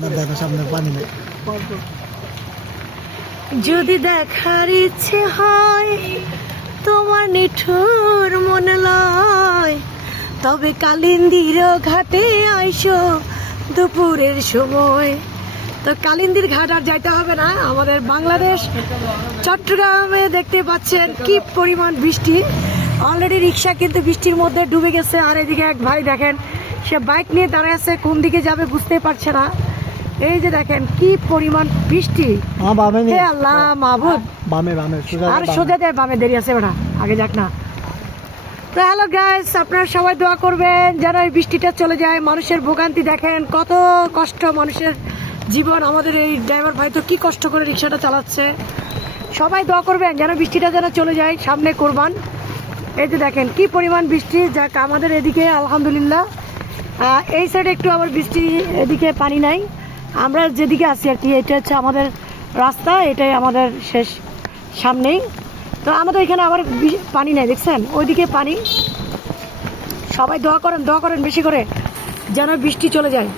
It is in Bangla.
দেখো সামনে পানি নেই। যদি দেখার ইচ্ছে হয় তোমার নিঠুর মনে লয়, তবে কালিন্দির ঘাটে আইসো দুপুরের সময়। তো কালিন্দির ঘাট আর যাইতে হবে না, আমাদের বাংলাদেশ চট্টগ্রামে দেখতে পাচ্ছেন কি পরিমাণ বৃষ্টি। অলরেডি রিক্সা কিন্তু বৃষ্টির মধ্যে ডুবে গেছে। আর এদিকে এক ভাই দেখেন, সে বাইক নিয়ে দাঁড়ায় আছে, কোন দিকে যাবে বুঝতে পারছে না। এই যে দেখেন কি পরিমাণ বৃষ্টি। হে আল্লাহ মাহবুব, আর সোজা দেয় বামে দেরি আছে, ওটা আগে যাক না। তো হ্যালো গাইস, আপনারা সবাই দোয়া করবেন যেন এই বৃষ্টিটা চলে যায়। মানুষের ভোগান্তি দেখেন, কত কষ্ট মানুষের জীবন। আমাদের এই ড্রাইভার ভাই তো কি কষ্ট করে রিক্সাটা চালাচ্ছে। সবাই দোয়া করবেন যেন বৃষ্টিটা যেন চলে যায়, সামনে কোরবান। এই যে দেখেন কি পরিমাণ বৃষ্টি। যাক আমাদের এদিকে আলহামদুলিল্লাহ, এই সাইডে একটু আবার বৃষ্টি, এদিকে পানি নাই। আমরা যেদিকে আছি আর কি, এটা হচ্ছে আমাদের রাস্তা, এটাই আমাদের শেষ সামনেই। তো আমাদের এখানে আবার পানি নেই, দেখছেন ওইদিকে পানি। সবাই দোয়া করেন বেশি করে যেন বৃষ্টি চলে যায়।